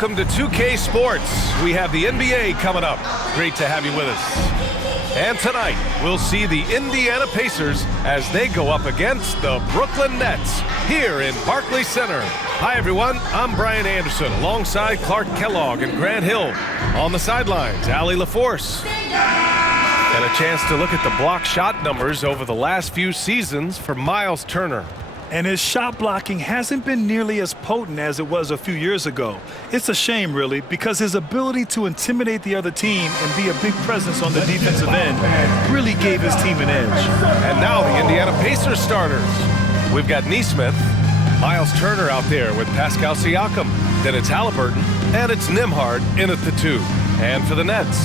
welcome to 2K Sports. We have the NBA coming up. Great to have you with us. And tonight, we'll see the Indiana Pacers as they go up against the Brooklyn Nets here in Barclays Center. Hi, everyone. I'm Brian Anderson alongside Clark Kellogg and Grant Hill. On the sidelines, Allie LaForce. And a chance to look at the block shot numbers over the last few seasons for Miles Turner. And his shot blocking hasn't been nearly as potent as it was a few years ago. It's a shame, really, because his ability to intimidate the other team and be a big presence on the defensive end really gave his team an edge. And now the Indiana Pacers starters. We've got Nesmith, Miles Turner out there with Pascal Siakam. Then it's Halliburton, and it's Nembhard in at the 2. And for the Nets,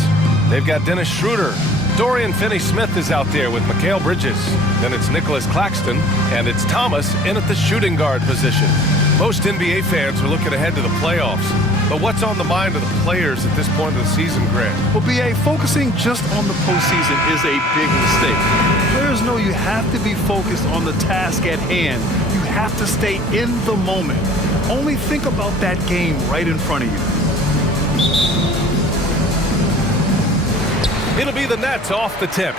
they've got Dennis Schroeder. Dorian Finney-Smith is out there with Mikal Bridges. Then it's Nicholas Claxton, and it's Thomas in at the shooting guard position. Most NBA fans are looking ahead to the playoffs. But what's on the mind of the players at this point of the season, Grant? Well, B.A., focusing just on the postseason is a big mistake. Players know you have to be focused on the task at hand. You have to stay in the moment. Only think about that game right in front of you. It'll be the Nets off the tip.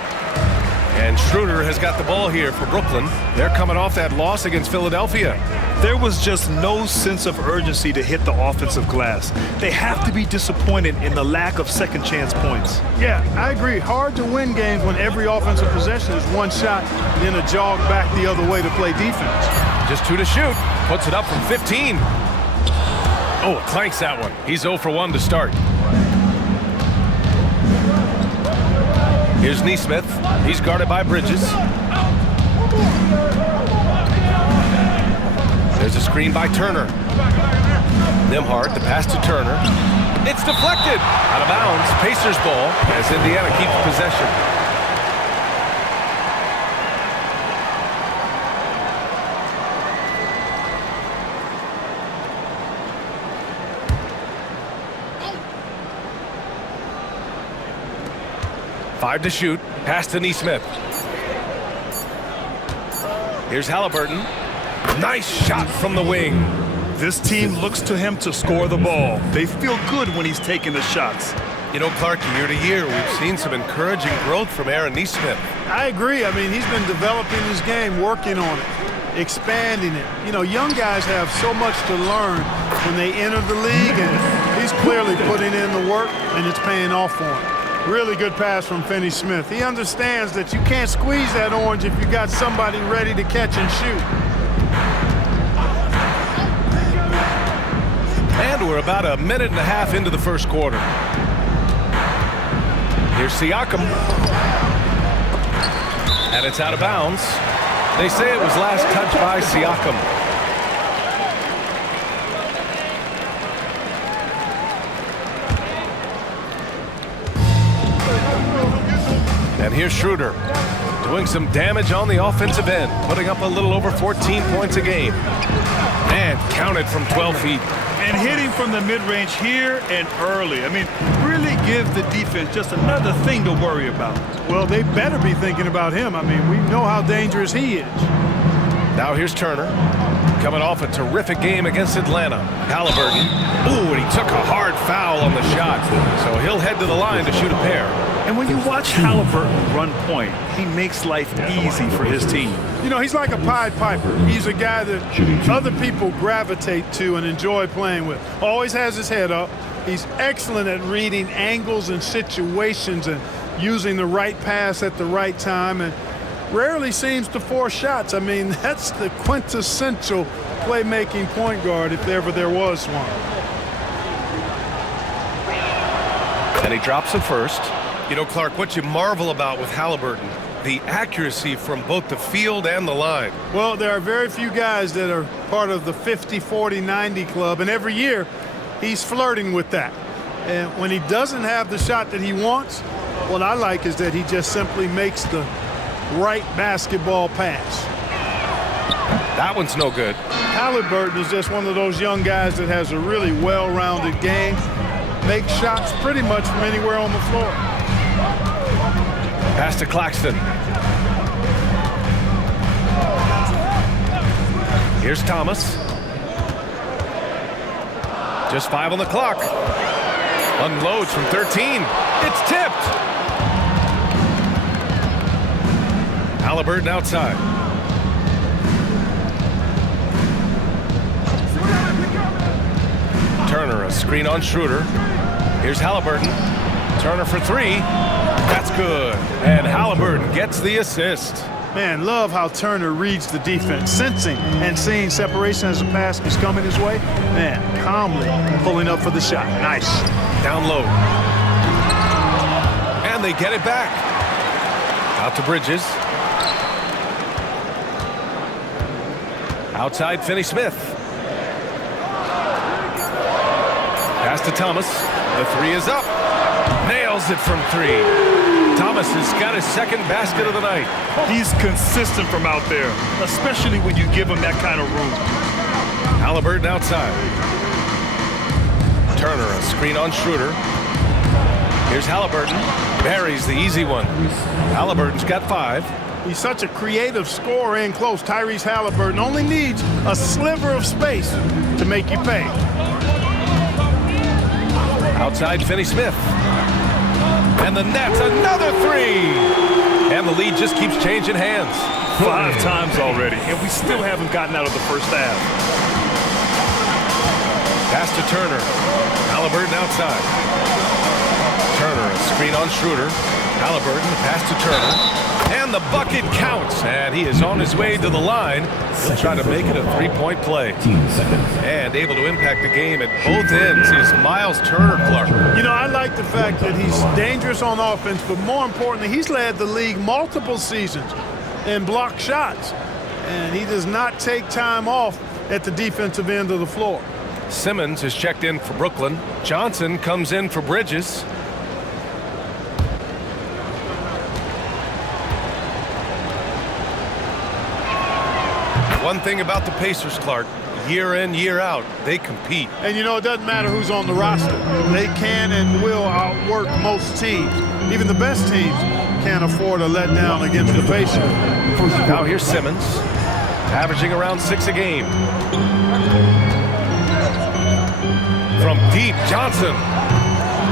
And Schroeder has got the ball here for Brooklyn. They're coming off that loss against Philadelphia. There was just no sense of urgency to hit the offensive glass. They have to be disappointed in the lack of second chance points. Yeah, I agree. Hard to win games when every offensive possession is one shot, then a jog back the other way to play defense. Just 2 to shoot. Puts it up from 15. Oh, clanks that one. He's 0 for 1 to start. Here's Nesmith. He's guarded by Bridges. There's a screen by Turner. Nembhard, the pass to Turner. It's deflected. Out of bounds. Pacers ball as Indiana keeps possession. Five to shoot. Pass to Nesmith. Here's Halliburton. Nice shot from the wing. This team looks to him to score the ball. They feel good when he's taking the shots. You know, Clark, year to year, we've seen some encouraging growth from Aaron Nesmith. I agree. I mean, he's been developing his game, working on it, expanding it. You know, young guys have so much to learn when they enter the league, and he's clearly putting in the work, and it's paying off for him. Really good pass from Finney-Smith. He understands that you can't squeeze that orange if you got somebody ready to catch and shoot. And we're about a minute and a half into the first quarter. Here's Siakam. And it's out of bounds. They say it was last touched by Siakam. And here's Schroeder doing some damage on the offensive end, putting up a little over 14 points a game. And counted from 12 feet. And hitting from the mid-range here and early. I mean, really give the defense just another thing to worry about. Well, they better be thinking about him. I mean, we know how dangerous he is. Now here's Turner, coming off a terrific game against Atlanta. Halliburton. Ooh, and he took a hard foul on the shot. So he'll head to the line to shoot a pair. And when you watch Halliburton run point, he makes life easy for his team. You know, he's like a Pied Piper. He's a guy that other people gravitate to and enjoy playing with. Always has his head up. He's excellent at reading angles and situations and using the right pass at the right time, and rarely seems to force shots. I mean, that's the quintessential playmaking point guard if ever there was one. And he drops it first. You know, Clark, what you marvel about with Halliburton, the accuracy from both the field and the line. Well, there are very few guys that are part of the 50, 40, 90 club, and every year he's flirting with that. And when he doesn't have the shot that he wants, what I like is that he just simply makes the right basketball pass. That one's no good. Halliburton is just one of those young guys that has a really well-rounded game, makes shots pretty much from anywhere on the floor. Pass to Claxton. Here's Thomas. Just 5 on the clock. Unloads from 13. It's tipped. Halliburton outside. Turner, a screen on Schroeder. Here's Halliburton. Turner for 3. That's good. And Halliburton gets the assist. Man, love how Turner reads the defense, sensing and seeing separation as the pass is coming his way. Man, calmly pulling up for the shot. Nice. Down low. And they get it back. Out to Bridges. Outside, Finney-Smith. Pass to Thomas. The 3 is up. Nails it from 3. Thomas has got his second basket of the night. He's consistent from out there, especially when you give him that kind of room. Halliburton outside. Turner, a screen on Schroeder. Here's Halliburton. Buries the easy one. Halliburton's got 5. He's such a creative scorer in close. Tyrese Halliburton only needs a sliver of space to make you pay. Outside, Finney-Smith. And the Nets, another 3. And the lead just keeps changing hands. 5 times already, and we still haven't gotten out of the first half. Pass to Turner. Halliburton outside. Turner, a screen on Schroeder. Halliburton, a pass to Turner. And the bucket counts. And he is on his way to the line. He'll try to make it a 3-point play. And able to impact the game at both ends is Miles Turner Clark. You know, I like the fact that he's dangerous on offense, but more importantly, he's led the league multiple seasons in block shots. And he does not take time off at the defensive end of the floor. Simmons is checked in for Brooklyn. Johnson comes in for Bridges. One thing about the Pacers, Clark, year in, year out, they compete. And you know, it doesn't matter who's on the roster. They can and will outwork most teams. Even the best teams can't afford a letdown against the Pacers. Now here's Simmons, averaging around 6 a game. From deep, Johnson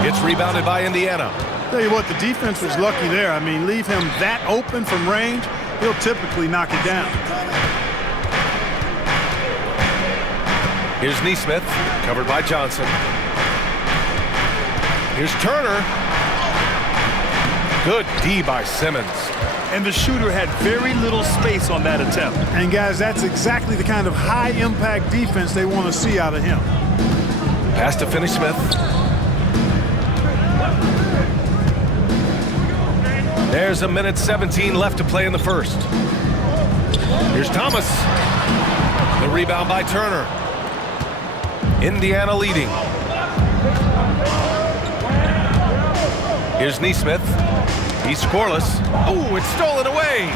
gets rebounded by Indiana. Tell you what, the defense was lucky there. I mean, leave him that open from range, he'll typically knock it down. Here's Nesmith, covered by Johnson. Here's Turner. Good D by Simmons. And the shooter had very little space on that attempt. And guys, that's exactly the kind of high-impact defense they want to see out of him. Pass to Finney-Smith. There's a minute 17 left to play in the first. Here's Thomas. The rebound by Turner. Indiana leading. Here's Nesmith. He's scoreless. Oh, it's stolen away.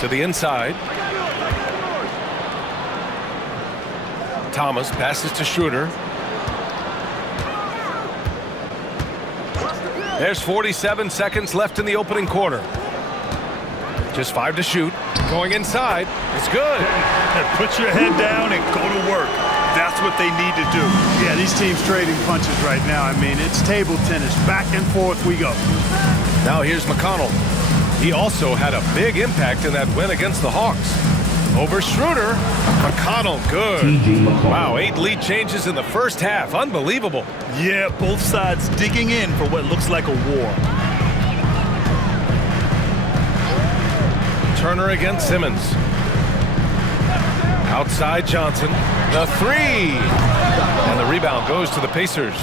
To the inside. Thomas passes to Schroeder. There's 47 seconds left in the opening quarter. Just 5 to shoot. Going inside. It's good. And put your head down and go to work. That's what they need to do. Yeah, these teams trading punches right now. I mean, it's table tennis. Back and forth we go. Now here's McConnell. He also had a big impact in that win against the Hawks. Over Schroeder. McConnell, good. Wow, 8 lead changes in the first half. Unbelievable. Yeah, both sides digging in for what looks like a war. Turner against Simmons. Outside Johnson. The 3. And the rebound goes to the Pacers.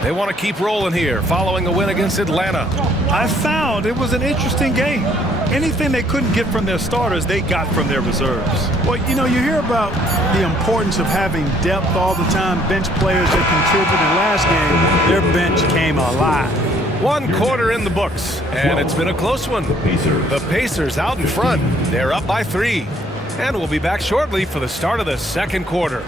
They want to keep rolling here following a win against Atlanta. I found it was an interesting game. Anything they couldn't get from their starters, they got from their reserves. Well, you know, you hear about the importance of having depth all the time, bench players that contributed. Last game, their bench came alive. 1 quarter in the books, and it's been a close one. The Pacers out in front. They're up by 3. And we'll be back shortly for the start of the second quarter.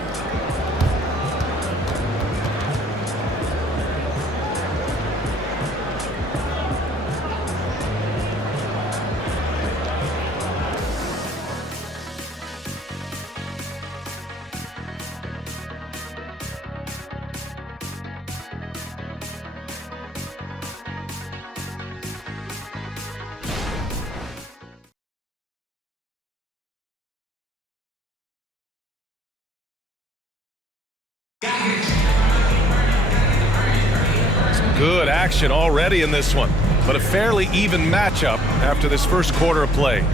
Some good action already in this one, but a fairly even matchup after this first quarter of play.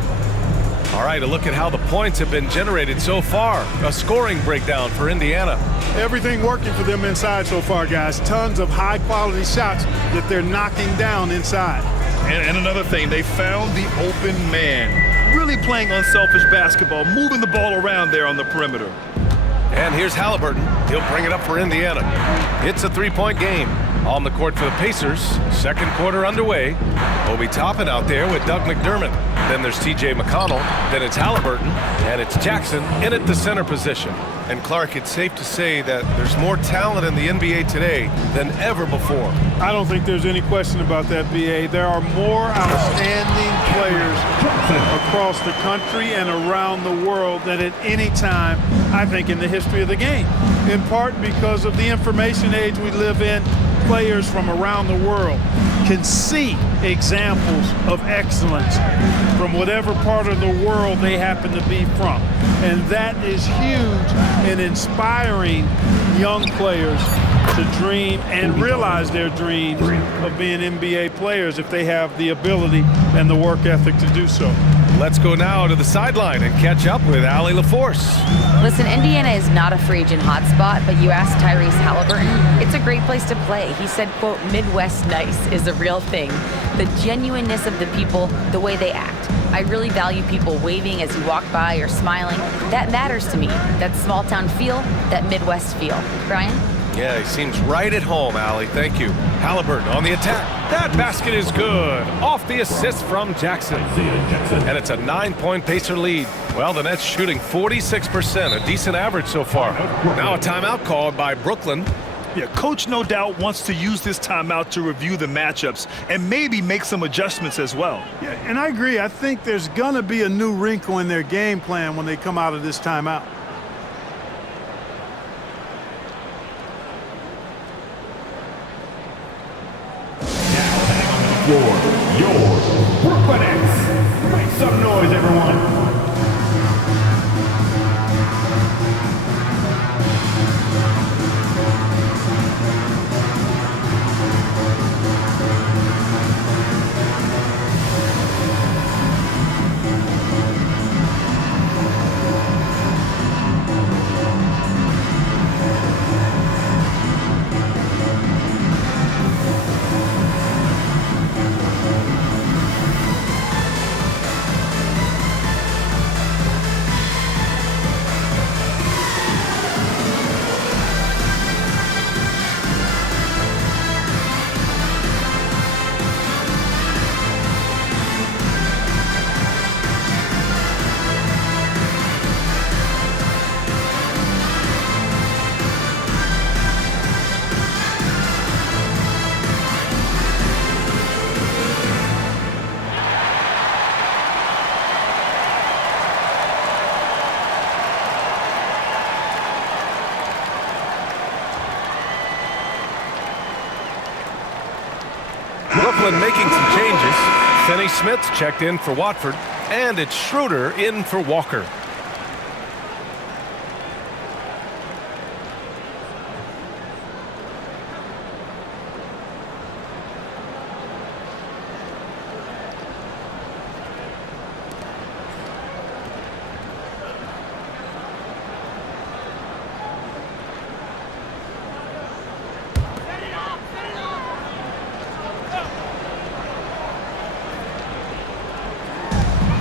All right, a look at how the points have been generated so far. A scoring breakdown for Indiana. Everything working for them inside so far, guys. Tons of high-quality shots that they're knocking down inside. And another thing, they found the open man. Really playing unselfish basketball, moving the ball around there on the perimeter. And here's Halliburton. He'll bring it up for Indiana. It's a three-point game. On the court for the Pacers. Second quarter underway. Obi Toppin out there with Doug McDermott. Then there's T.J. McConnell. Then it's Halliburton. And it's Jackson in at the center position. And Clark, it's safe to say that there's more talent in the NBA today than ever before. I don't think there's any question about that, B.A. There are more outstanding players across the country and around the world than at any time, I think, in the history of the game. In part because of the information age we live in, players from around the world can see examples of excellence from whatever part of the world they happen to be from. And that is huge in inspiring young players to dream and realize their dreams of being NBA players if they have the ability and the work ethic to do so. Let's go now to the sideline and catch up with Allie LaForce. Listen, Indiana is not a free agent hotspot, but you asked Tyrese Halliburton, it's a great place to play. He said, quote, Midwest nice is a real thing. The genuineness of the people, the way they act. I really value people waving as you walk by or smiling. That matters to me. That small town feel, that Midwest feel. Brian? Yeah, he seems right at home, Allie. Thank you. Halliburton on the attack. That basket is good. Off the assist from Jackson. And it's a 9-point Pacer lead. Well, the Nets shooting 46%, a decent average so far. Now a timeout called by Brooklyn. Yeah, coach no doubt wants to use this timeout to review the matchups and maybe make some adjustments as well. Yeah, and I agree. I think there's going to be a new wrinkle in their game plan when they come out of this timeout. Floor, your Brooklyn Nets. Make some noise, everyone. Brooklyn making some changes. Finney Smith checked in for Watford, and it's Schroeder in for Walker.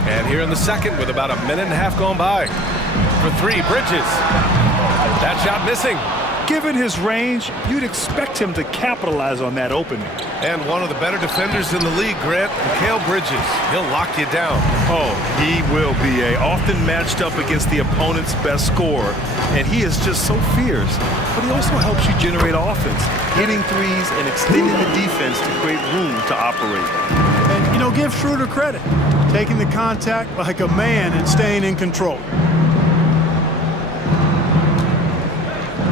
And here in the second with about a minute and a half going by. For three, Bridges. That shot missing. Given his range, you'd expect him to capitalize on that opening. And one of the better defenders in the league, Grant, Mikal Bridges. He'll lock you down. Oh, he will be often matched up against the opponent's best scorer. And he is just so fierce. But he also helps you generate offense, hitting threes and extending the defense to create room to operate. And, you know, give Schroeder credit. Taking the contact like a man and staying in control.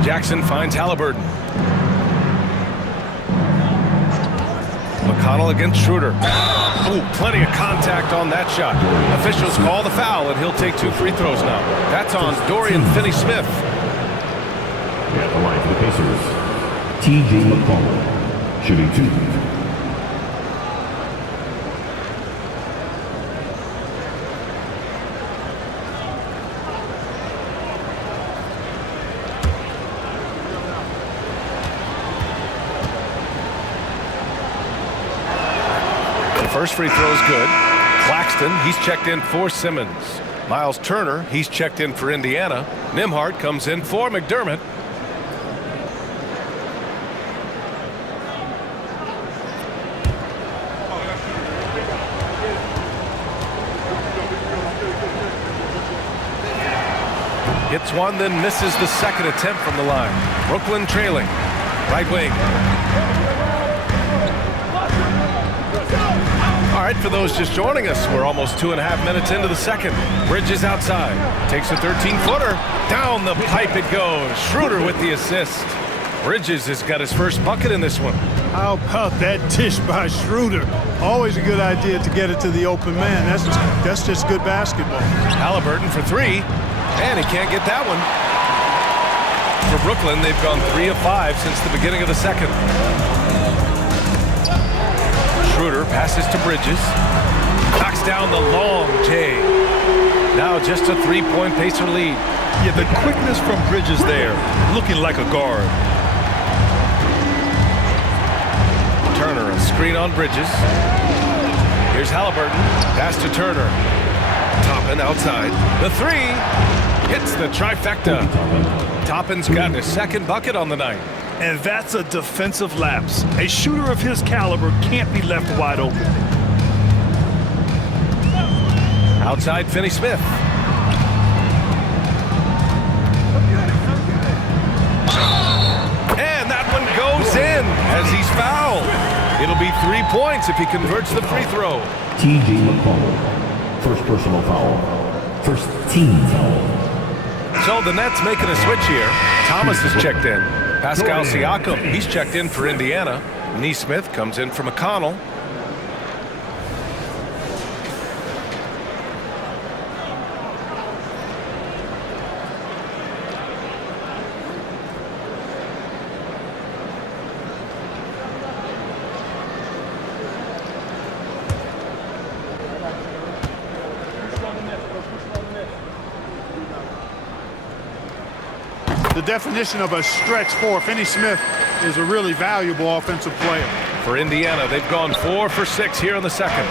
Jackson finds Halliburton. McConnell against Schroeder. Ooh, plenty of contact on that shot. Officials call the foul, and he'll take 2 free throws now. That's on Dorian Finney-Smith. At the line for the Pacers, T.J. McConnell, shooting 2. First free throw is good. Claxton, he's checked in for Simmons. Miles Turner, he's checked in for Indiana. Nembhard comes in for McDermott. Hits one, then misses the second attempt from the line. Brooklyn trailing. Right wing. All right, for those just joining us, we're almost 2.5 minutes into the second. Bridges outside. Takes a 13-footer. Down the pipe it goes. Schroeder with the assist. Bridges has got his first bucket in this one. How about that dish by Schroeder? Always a good idea to get it to the open man. That's just good basketball. Halliburton for 3. And he can't get that one. For Brooklyn, they've gone 3 of 5 since the beginning of the second. Schroeder passes to Bridges. Knocks down the long J. Now just a 3-point Pacer lead. Yeah, the quickness from Bridges there, looking like a guard. Turner, a screen on Bridges. Here's Halliburton. Pass to Turner. Toppin outside. The 3 hits the trifecta. Toppin's got his second bucket on the night. And that's a defensive lapse. A shooter of his caliber can't be left wide open. Outside Finney-Smith. And that one goes in as he's fouled. It'll be 3 points if he converts the free throw. T.J. McConnell, first personal foul. First team foul. So the Nets making a switch here. Thomas is checked in. Pascal Siakam, he's checked in for Indiana. Nesmith comes in for McConnell. The definition of a stretch 4. Finney-Smith is a really valuable offensive player. For Indiana, they've gone 4 for 6 here in the second.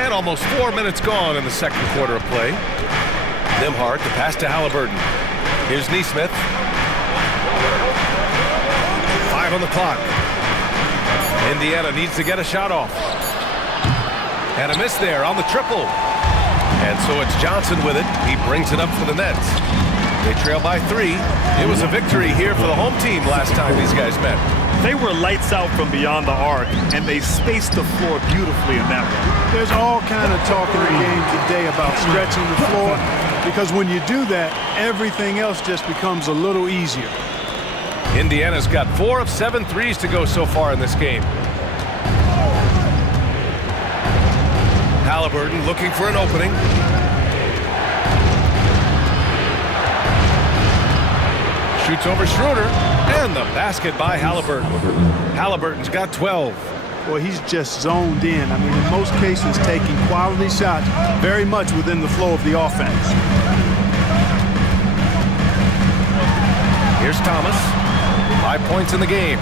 And almost 4 minutes gone in the second quarter of play. Nembhard, the pass to Halliburton. Here's Nesmith. 5 on the clock. Indiana needs to get a shot off. And a miss there on the triple. And so it's Johnson with it. He brings it up for the Nets. They trail by 3. It was a victory here for the home team last time these guys met. They were lights out from beyond the arc, and they spaced the floor beautifully in that one. There's all kind of talk in the game today about stretching the floor, because when you do that, everything else just becomes a little easier. Indiana's got 4 of 7 threes to go so far in this game. Halliburton looking for an opening. Shoots over Schroeder, and the basket by Halliburton. Halliburton's got 12. Well, he's just zoned in. I mean, in most cases, taking quality shots very much within the flow of the offense. Here's Thomas. 5 points in the game.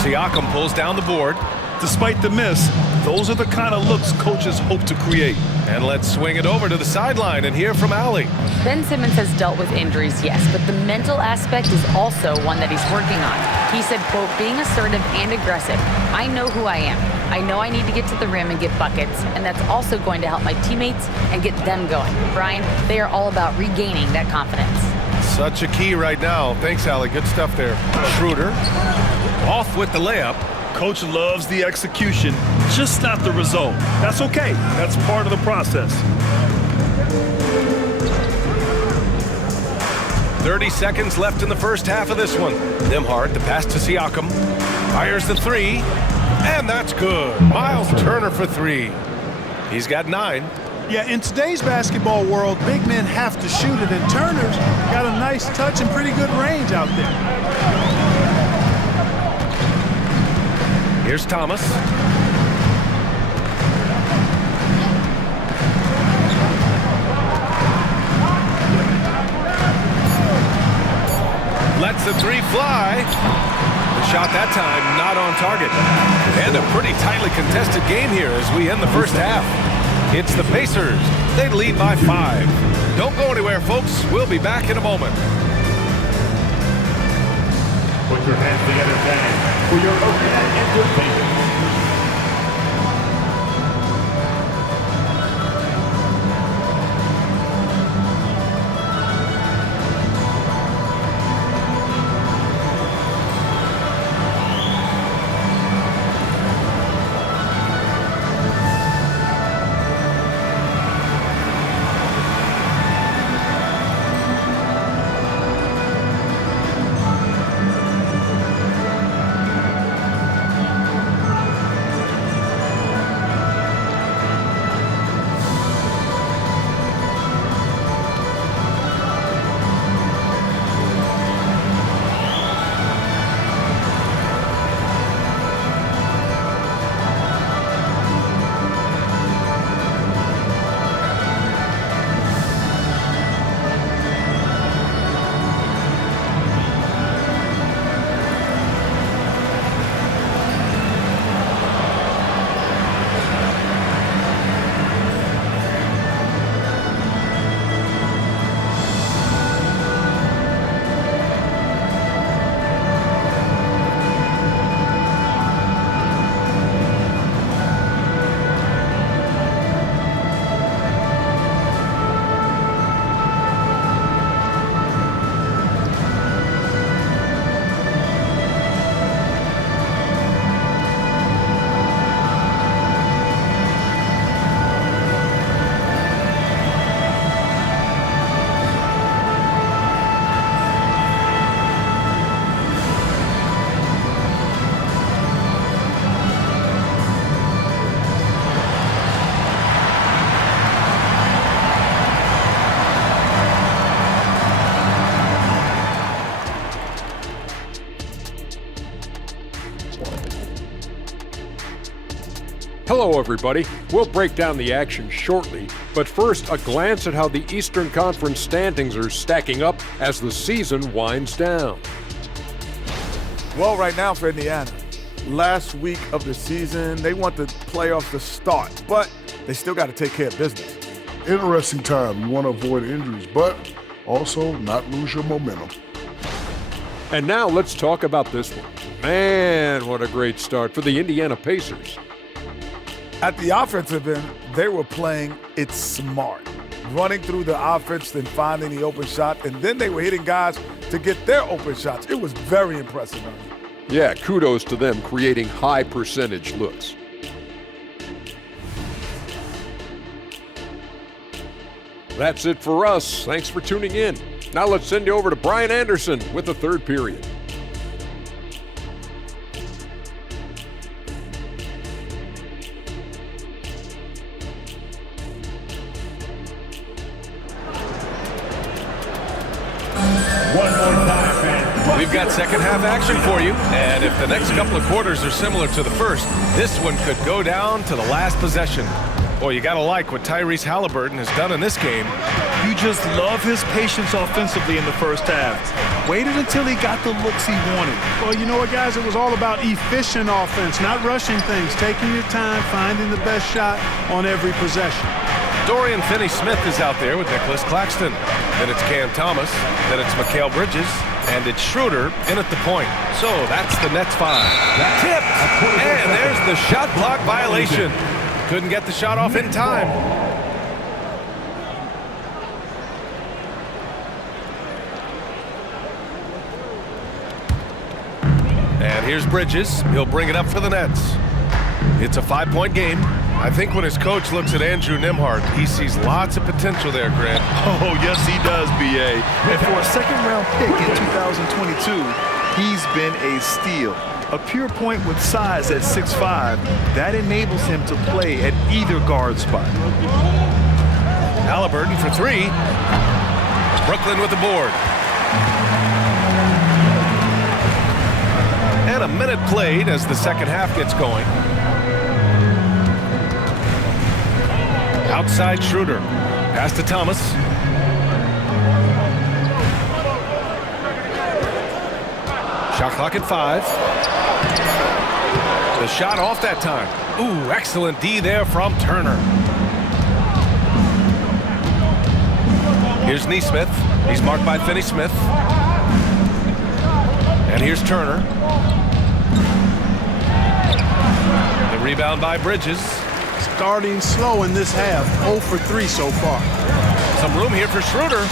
Siakam pulls down the board. Despite the miss, those are the kind of looks coaches hope to create. And let's swing it over to the sideline and hear from Allie. Ben Simmons has dealt with injuries, yes, but the mental aspect is also one that he's working on. He said, quote, being assertive and aggressive. I know who I am. I know I need to get to the rim and get buckets, and that's also going to help my teammates and get them going. Brian, they are all about regaining that confidence. Such a key right now. Thanks, Allie. Good stuff there. Schroeder off with the layup. Coach loves the execution, just not the result. That's okay. That's part of the process. 30 seconds left in the first half of this one. Nembhard, the pass to Siakam. Fires the 3, and that's good. Miles Turner for 3. He's got 9. Yeah, in today's basketball world, big men have to shoot it, and Turner's got a nice touch and pretty good range out there. Here's Thomas. Lets the three fly. The shot that time not on target. And a pretty tightly contested game here as we end the first half. It's the Pacers. They lead by 5. Don't go anywhere, folks. We'll be back in a moment. Put your hands together, fans, for your opening entertainment. Hello, everybody. We'll break down the action shortly, but first, a glance at how the Eastern Conference standings are stacking up as the season winds down. Well, right now for Indiana, last week of the season, they want the playoffs to start, but they still got to take care of business. Interesting time. You want to avoid injuries, but also not lose your momentum. And now let's talk about this one. Man, what a great start for the Indiana Pacers. At the offensive end, they were playing it smart, running through the offense and finding the open shot, and then they were hitting guys to get their open shots. It was very impressive, Ernie. Yeah, kudos to them creating high percentage looks. That's it for us. Thanks for tuning in. Now let's send you over to Brian Anderson with the third period. We've got second half action for you, and if the next couple of quarters are similar to the first, this one could go down to the last possession. Boy, you gotta like what Tyrese Halliburton has done in this game. You just love his patience offensively in the first half. Waited until he got the looks he wanted. Well, you know what, guys? It was all about efficient offense, not rushing things, taking your time, finding the best shot on every possession. Dorian Finney-Smith is out there with Nicholas Claxton. Then it's Cam Thomas. Then it's Mikal Bridges. And it's Schroeder in at the point. So that's the Nets 5. Tipped! And there's the shot clock violation. Couldn't get the shot off in time. And here's Bridges. He'll bring it up for the Nets. It's a 5-point game. I think when his coach looks at Andrew Nembhard, he sees lots of potential there, Grant. Oh, yes, he does, B.A. And for a second-round pick in 2022, he's been a steal. A pure point with size at 6'5", that enables him to play at either guard spot. Halliburton for three. Brooklyn with the board. And a minute played as the second half gets going. Outside Schroeder. Pass to Thomas. Shot clock at 5. The shot off that time. Ooh, excellent D there from Turner. Here's Nesmith. He's marked by Finney-Smith. And here's Turner. The rebound by Bridges. Starting slow in this half. 0 for 3 so far. Some room here for Schroeder.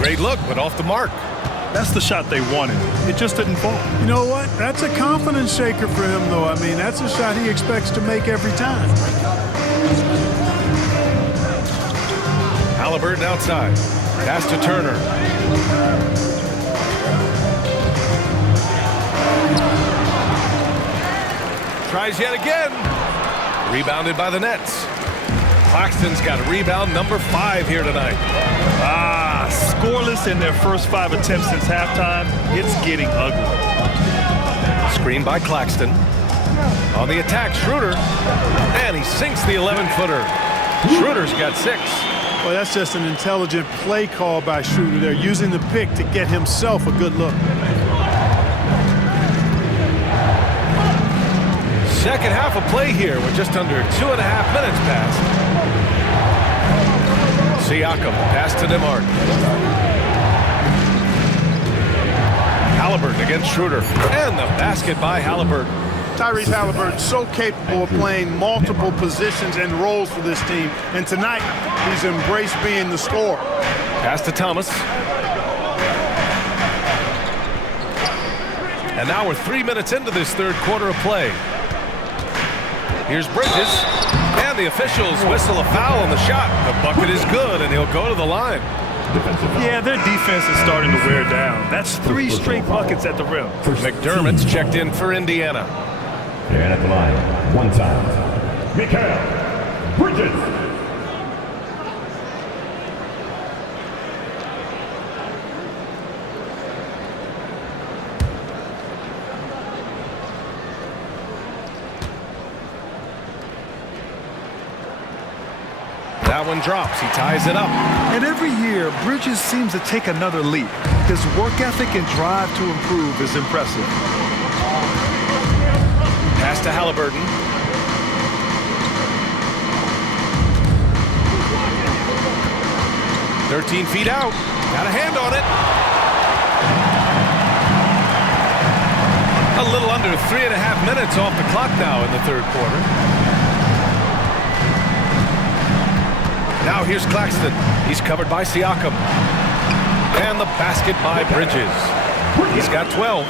Great look, but off the mark. That's the shot they wanted. It just didn't fall. You know what? That's a confidence shaker for him, though. I mean, that's a shot he expects to make every time. Halliburton outside. Pass to Turner. Tries yet again. Rebounded by the Nets. Claxton's got a rebound number 5 here tonight. Scoreless in their first 5 attempts since halftime. It's getting ugly. Screen by Claxton. On the attack, Schroeder. And he sinks the 11-footer. Schroeder's got 6. Well, that's just an intelligent play call by Schroeder. They're using the pick to get himself a good look. Second half of play here with just under 2.5 minutes passed. Siakam, pass to Nembhard. Halliburton against Schroeder. And the basket by Halliburton. Tyrese Halliburton so capable of playing multiple positions and roles for this team. And tonight, he's embraced being the scorer. Pass to Thomas. And now we're 3 minutes into this third quarter of play. Here's Bridges. And the officials whistle a foul on the shot. The bucket is good, and he'll go to the line. Yeah, their defense is starting to wear down. That's 3 straight buckets at the rim. McDermott's checked in for Indiana. And at the line, 1 time, Mikal Bridges. That one drops. He ties it up. And every year, Bridges seems to take another leap. His work ethic and drive to improve is impressive. Pass to Halliburton. "13 feet out. Got a hand on it. A little under 3.5 minutes off the clock now in the third quarter. Now here's Claxton. He's covered by Siakam. And the basket by Bridges. He's got 12.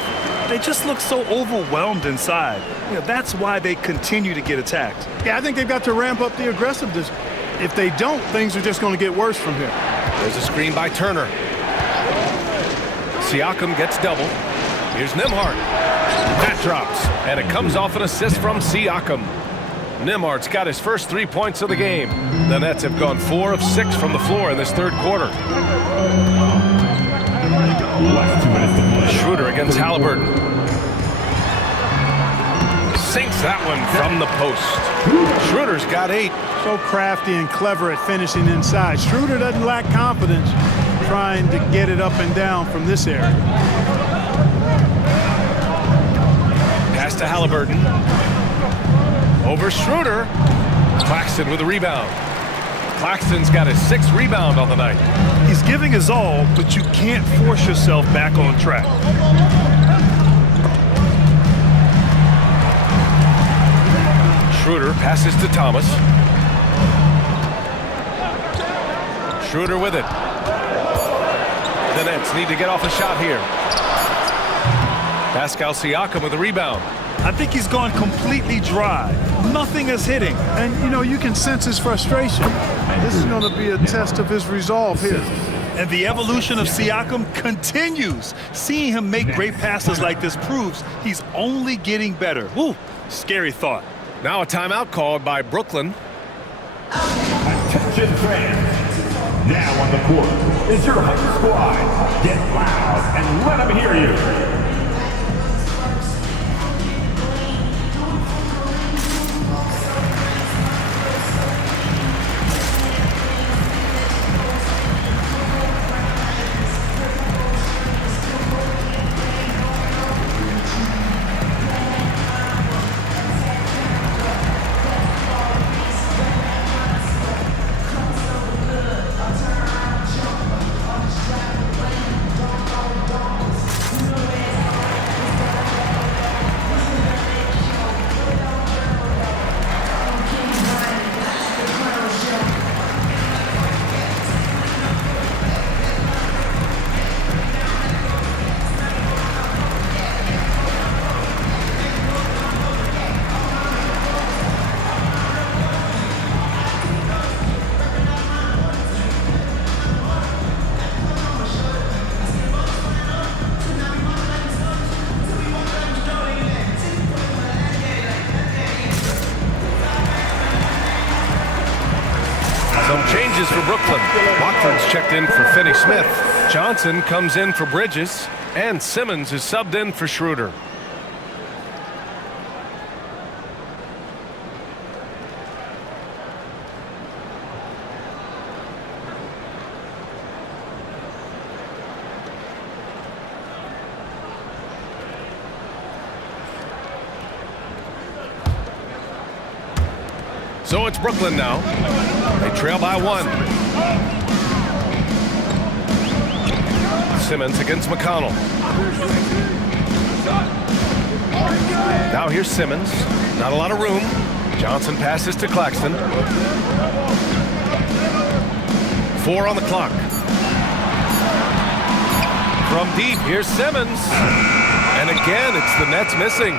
They just look so overwhelmed inside. You know, that's why they continue to get attacked. Yeah, I think they've got to ramp up the aggressiveness. If they don't, things are just going to get worse from here. There's a screen by Turner. Siakam gets double. Here's Nembhard. That drops, and it comes off an assist from Siakam. Nembhard's got his first 3 points of the game. The Nets have gone 4 of 6 from the floor in this third quarter. Schroeder against Halliburton. Sinks that one from the post. Schroeder's got 8. So crafty and clever at finishing inside. Schroeder doesn't lack confidence trying to get it up and down from this area. Pass to Halliburton. Over Schroeder. Claxton with a rebound. Claxton's got his 6th rebound on the night. He's giving his all, but you can't force yourself back on track. Schroeder passes to Thomas. Schroeder with it. The Nets need to get off a shot here. Pascal Siakam with a rebound. I think he's gone completely dry. Nothing is hitting. And, you know, you can sense his frustration. This is going to be a test of his resolve here. And the evolution of Siakam continues. Seeing him make great passes like this proves he's only getting better. Woo, scary thought. Now a timeout called by Brooklyn. Attention fans. Now on the court is your Hunt Squad. Get loud and let them hear you. Some changes for Brooklyn. Watford's checked in for Finney-Smith. Johnson comes in for Bridges. And Simmons is subbed in for Schroeder. So it's Brooklyn now. They trail by 1. Simmons against McConnell. Now here's Simmons. Not a lot of room. Johnson passes to Claxton. 4 on the clock. From deep, here's Simmons. And again, it's the Nets missing.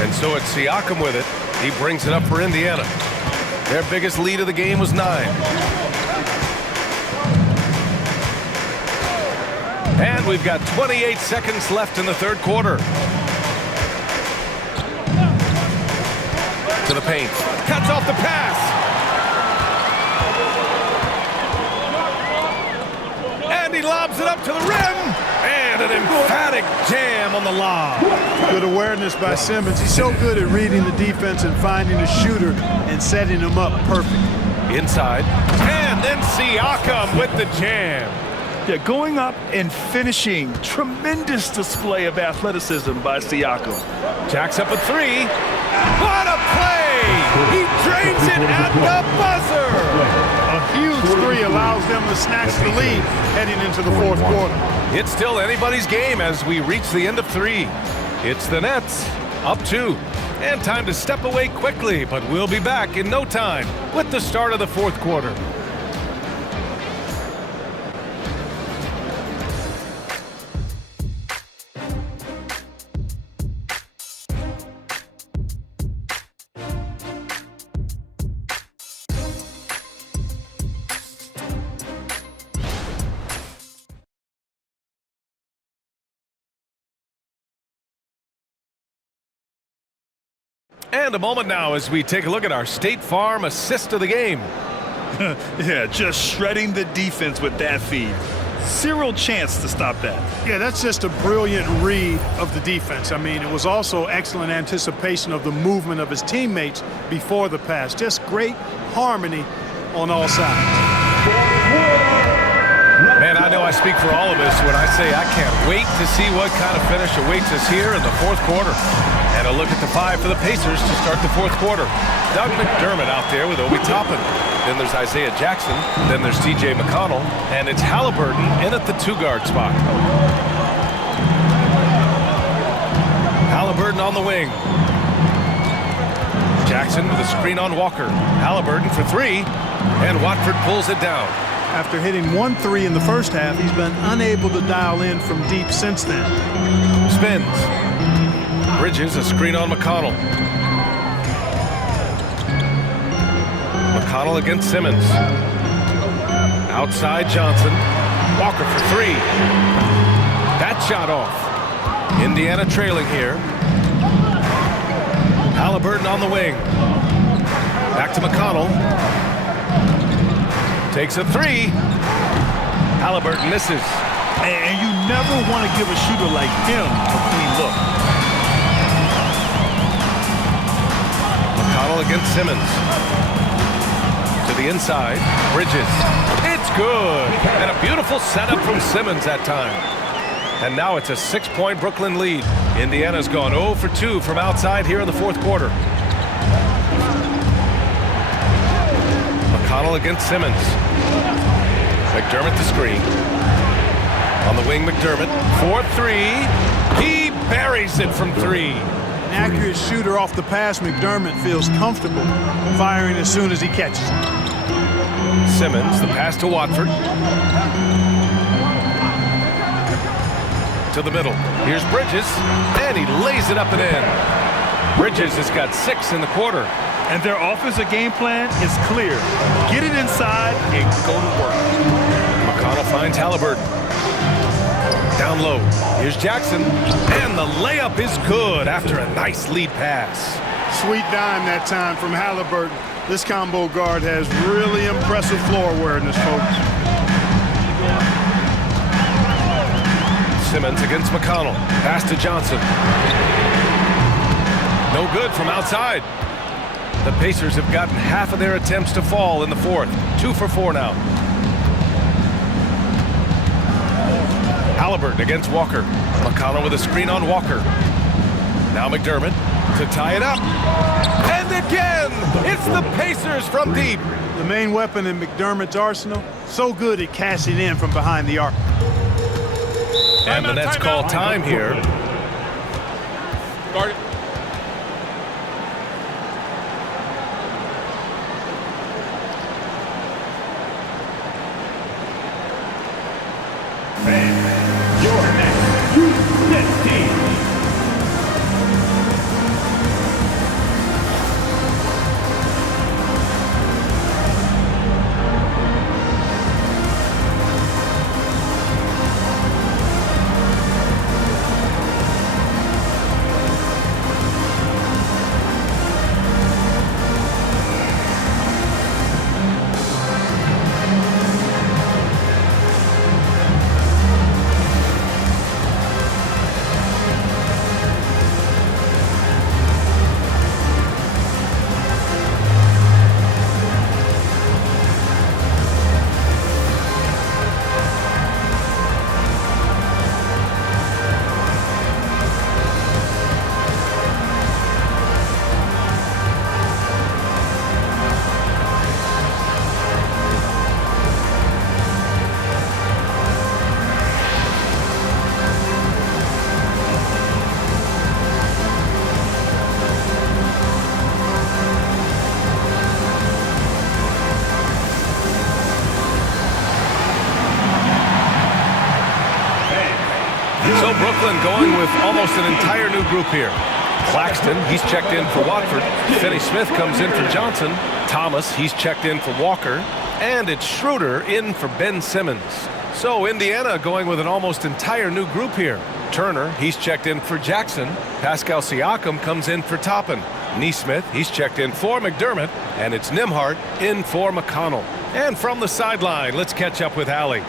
And so it's Siakam with it. He brings it up for Indiana. Their biggest lead of the game was 9. And we've got 28 seconds left in the third quarter. To the paint. Cuts off the pass. And he lobs it up to the rim. And an emphatic jam on the lob. Good awareness by Simmons. He's so good at reading the defense and finding the shooter and setting him up perfect. Inside. And then Siakam with the jam. Yeah, going up and finishing. Tremendous display of athleticism by Siakam. Jacks up a 3. What a play! He drains it at the buzzer! A huge 3 allows them to snatch the lead heading into the fourth quarter. It's still anybody's game as we reach the end of 3. It's the Nets, up 2. And time to step away quickly, but we'll be back in no time with the start of the fourth quarter. And a moment now as we take a look at our State Farm assist of the game. Yeah, just shredding the defense with that feed. Zero chance to stop that. Yeah, that's just a brilliant read of the defense. I mean, it was also excellent anticipation of the movement of his teammates before the pass. Just great harmony on all sides. Man, I know I speak for all of us when I say I can't wait to see what kind of finish awaits us here in the fourth quarter. And a look at the 5 for the Pacers to start the fourth quarter. Doug McDermott out there with Obi Toppin. Then there's Isaiah Jackson. Then there's TJ McConnell. And it's Halliburton in at the 2-guard spot. Halliburton on the wing. Jackson with a screen on Walker. Halliburton for 3. And Watford pulls it down. After hitting 1 3 in the first half, he's been unable to dial in from deep since then. Spins. Bridges, a screen on McConnell. McConnell against Simmons. Outside Johnson. Walker for 3. That shot off. Indiana trailing here. Halliburton on the wing. Back to McConnell. To Takes a three. Halliburton misses. And you never want to give a shooter like him a clean look. McConnell against Simmons. To the inside. Bridges. It's good. And a beautiful setup from Simmons that time. And now it's a 6-point Brooklyn lead. Indiana's gone 0 for 2 from outside here in the fourth quarter. McConnell against Simmons. McDermott to screen. On the wing, McDermott. 4-3. He buries it from 3. An accurate shooter off the pass. McDermott feels comfortable firing as soon as he catches it. Simmons, the pass to Watford. To the middle. Here's Bridges, and he lays it up and in. Bridges has got 6 in the quarter. And their offensive game plan is clear. Get it inside and go to work. McConnell finds Halliburton. Down low. Here's Jackson, and the layup is good after a nice lead pass. Sweet dime that time from Halliburton. This combo guard has really impressive floor awareness, folks. Simmons against McConnell. Pass to Johnson. No good from outside. The Pacers have gotten half of their attempts to fall in the fourth. 2 for 4 now. Halliburton against Walker. McConnell with a screen on Walker. Now McDermott to tie it up. And again, it's the Pacers from deep. The main weapon in McDermott's arsenal, so good at cashing in from behind the arc. And the Nets call time here. Guard it. Your next team. So Brooklyn going with almost an entire new group here. Claxton, he's checked in for Watford. Finney-Smith comes in for Johnson. Thomas, he's checked in for Walker. And it's Schroeder in for Ben Simmons. So Indiana going with an almost entire new group here. Turner, he's checked in for Jackson. Pascal Siakam comes in for Toppin. Nesmith, he's checked in for McDermott. And it's Nembhard in for McConnell. And from the sideline, let's catch up with Allie.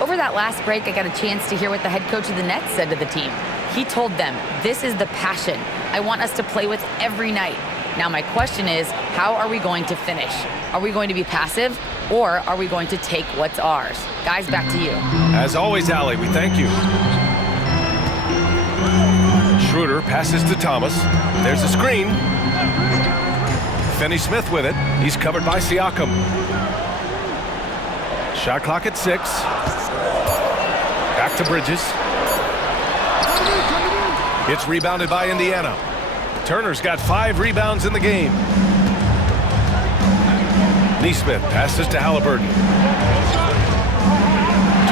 Over that last break, I got a chance to hear what the head coach of the Nets said to the team. He told them, this is the passion I want us to play with every night. Now my question is, how are we going to finish? Are we going to be passive, or are we going to take what's ours? Guys, back to you. As always, Allie, we thank you. Schroeder passes to Thomas. There's a screen. Finney-Smith with it. He's covered by Siakam. Shot clock at 6. Back to Bridges. It's rebounded by Indiana. Turner's got 5 rebounds in the game. Nesmith passes to Halliburton.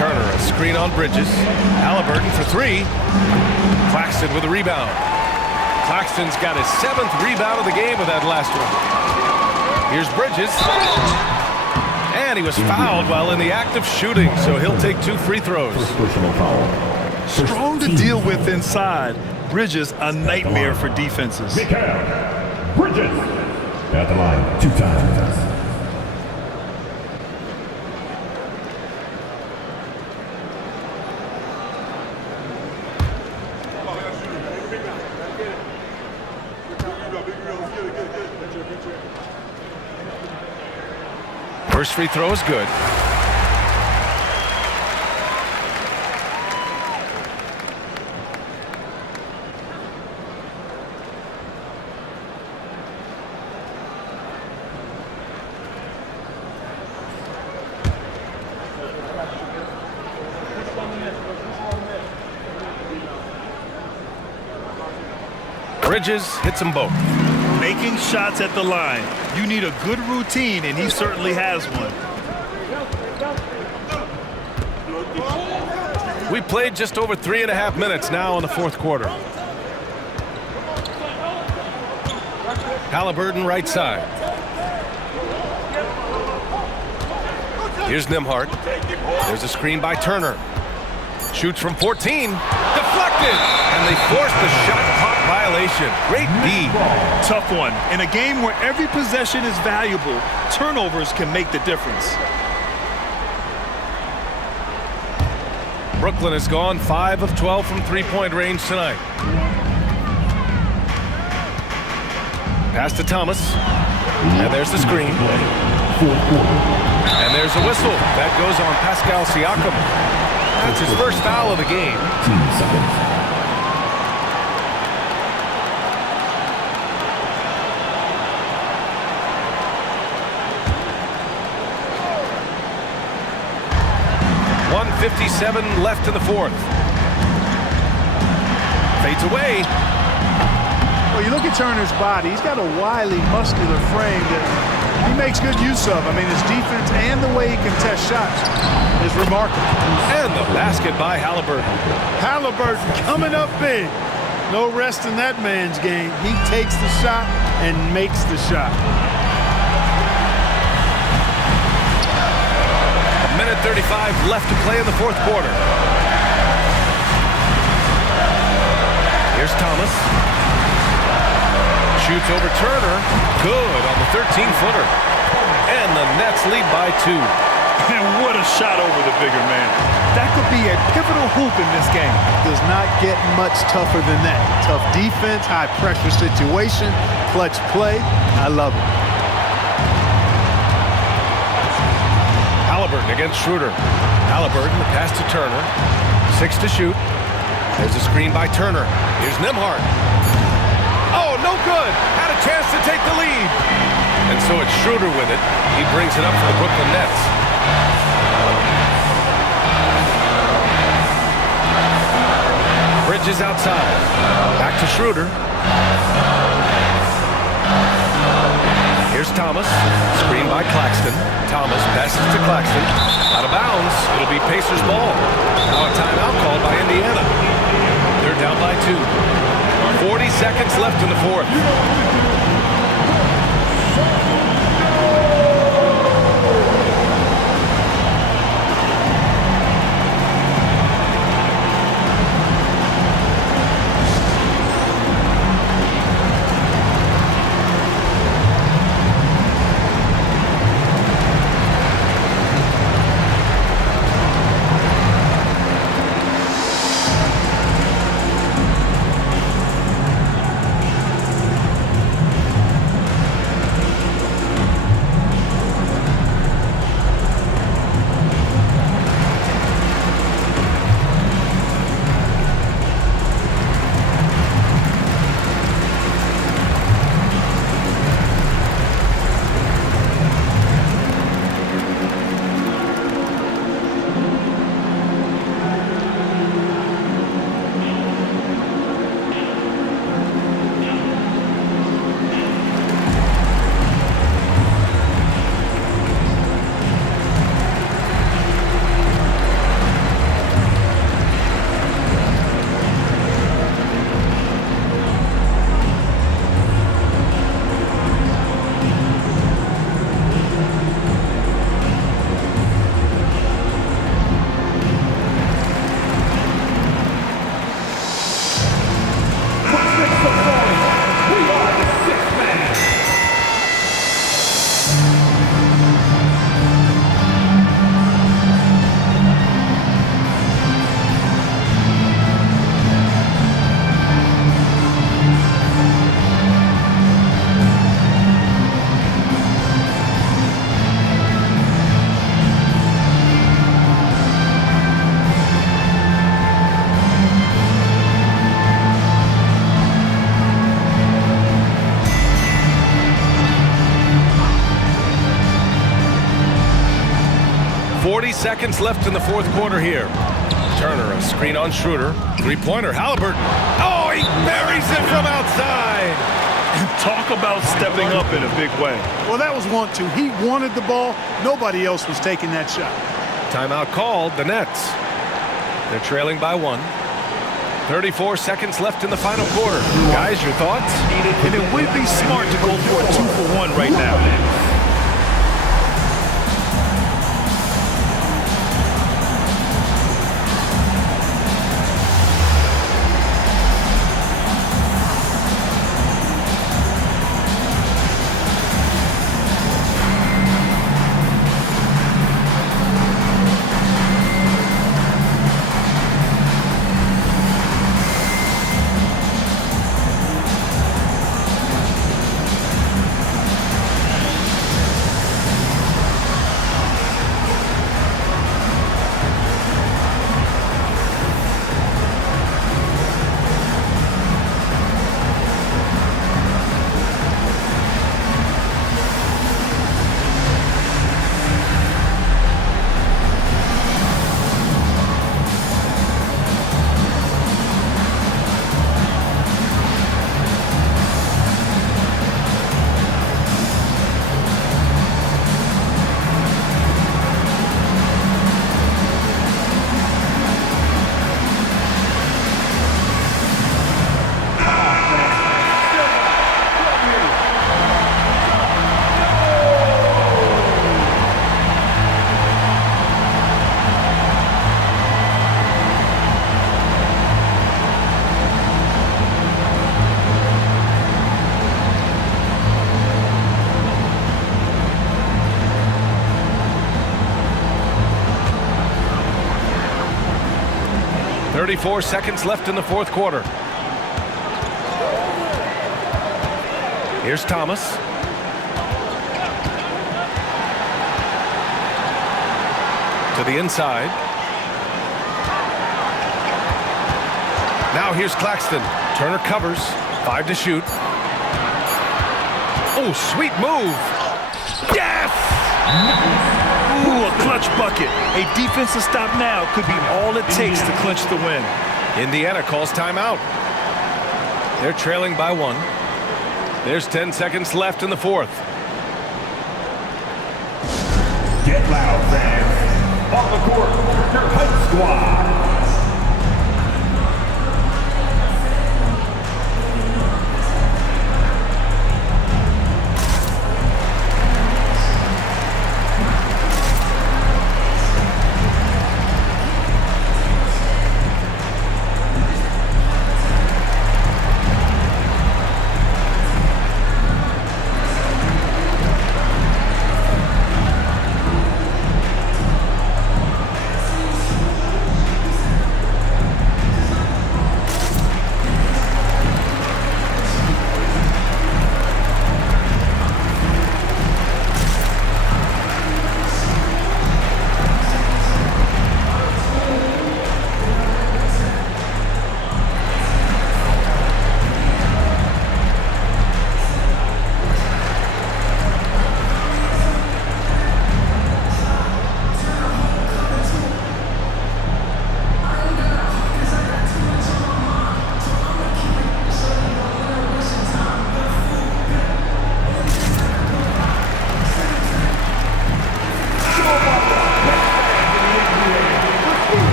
Turner, a screen on Bridges. Halliburton for 3. Claxton with a rebound. Claxton's got his 7th rebound of the game with that last one. Here's Bridges. And he was fouled while in the act of shooting, so he'll take 2 free throws. Personal foul. Strong to deal with inside. Bridges, a nightmare for defenses. Mikal Bridges at the line 2 times. First free throw is good. Bridges hits them both. Making shots at the line. You need a good routine, and he certainly has one. We played just over 3.5 minutes now in the fourth quarter. Halliburton right side. Here's Nembhard. There's a screen by Turner. Shoots from 14. Deflected! And they forced the shot clock violation. Great D. Tough one. In a game where every possession is valuable, turnovers can make the difference. Brooklyn has gone 5 of 12 from three-point range tonight. Pass to Thomas. And there's the screen. And there's a whistle. That goes on Pascal Siakam. That's his first foul of the game. 2 seconds. .157 left in the fourth. Fades away. Well, you look at Turner's body. He's got a wily, muscular frame that he makes good use of. I mean, his defense and the way he can test shots is remarkable. And the basket by Halliburton. Halliburton coming up big. No rest in that man's game. He takes the shot and makes the shot. 1:35 left to play in the fourth quarter. Here's Thomas. Shoots over Turner. Good on the 13-footer. And the Nets lead by 2. And what a shot over the bigger man. That could be a pivotal hoop in this game. Does not get much tougher than that. Tough defense, high pressure situation, clutch play. I love it. Halliburton against Schroeder. Halliburton, the pass to Turner. 6 to shoot. There's a screen by Turner. Here's Nembhard. Oh, no good. Had a chance to take the lead. And so it's Schroeder with it. He brings it up for the Brooklyn Nets. Bridges outside. Back to Schroeder. Here's Thomas. Screen by Claxton. Thomas passes to Claxton. Out of bounds. It'll be Pacers ball. Now a timeout called by Indiana. They're down by 2. 40 seconds left in the fourth. seconds left in the fourth quarter here. Turner, a screen on Schroeder. Three-pointer, Halliburton. Oh, he buries it from outside. Talk about stepping up in a big way. Well, that was 1-2. He wanted the ball. Nobody else was taking that shot. Timeout called, the Nets. They're trailing by 1. 34 seconds left in the final quarter. Guys, your thoughts? And it would be smart to go for a 2-for-1 right now. .34 seconds left in the fourth quarter. Here's Thomas. To the inside. Now here's Claxton. Turner covers. 5 to shoot. Oh, sweet move. Yes! Ooh, a clutch bucket. A defensive stop now could be all it takes to clinch the win. Indiana calls timeout. They're trailing by 1. There's 10 seconds left in the fourth. Get loud, fans. On the court, your Hype Squad.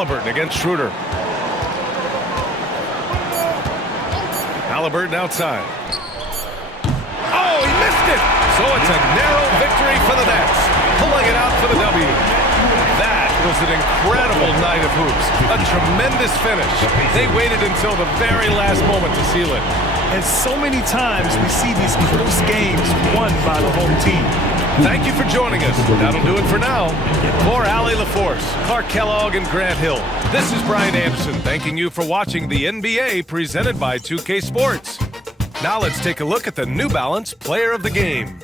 Halliburton against Schroeder. Halliburton outside. Oh, he missed it! So it's a narrow victory for the Nets, pulling it out for the W. That was an incredible night of hoops. A tremendous finish. They waited until the very last moment to seal it. And so many times we see these close games won by the home team. Thank you for joining us. That'll do it for now. For Allie LaForce, Clark Kellogg, and Grant Hill, this is Brian Anderson thanking you for watching the NBA presented by 2K Sports. Now let's take a look at the New Balance Player of the Game.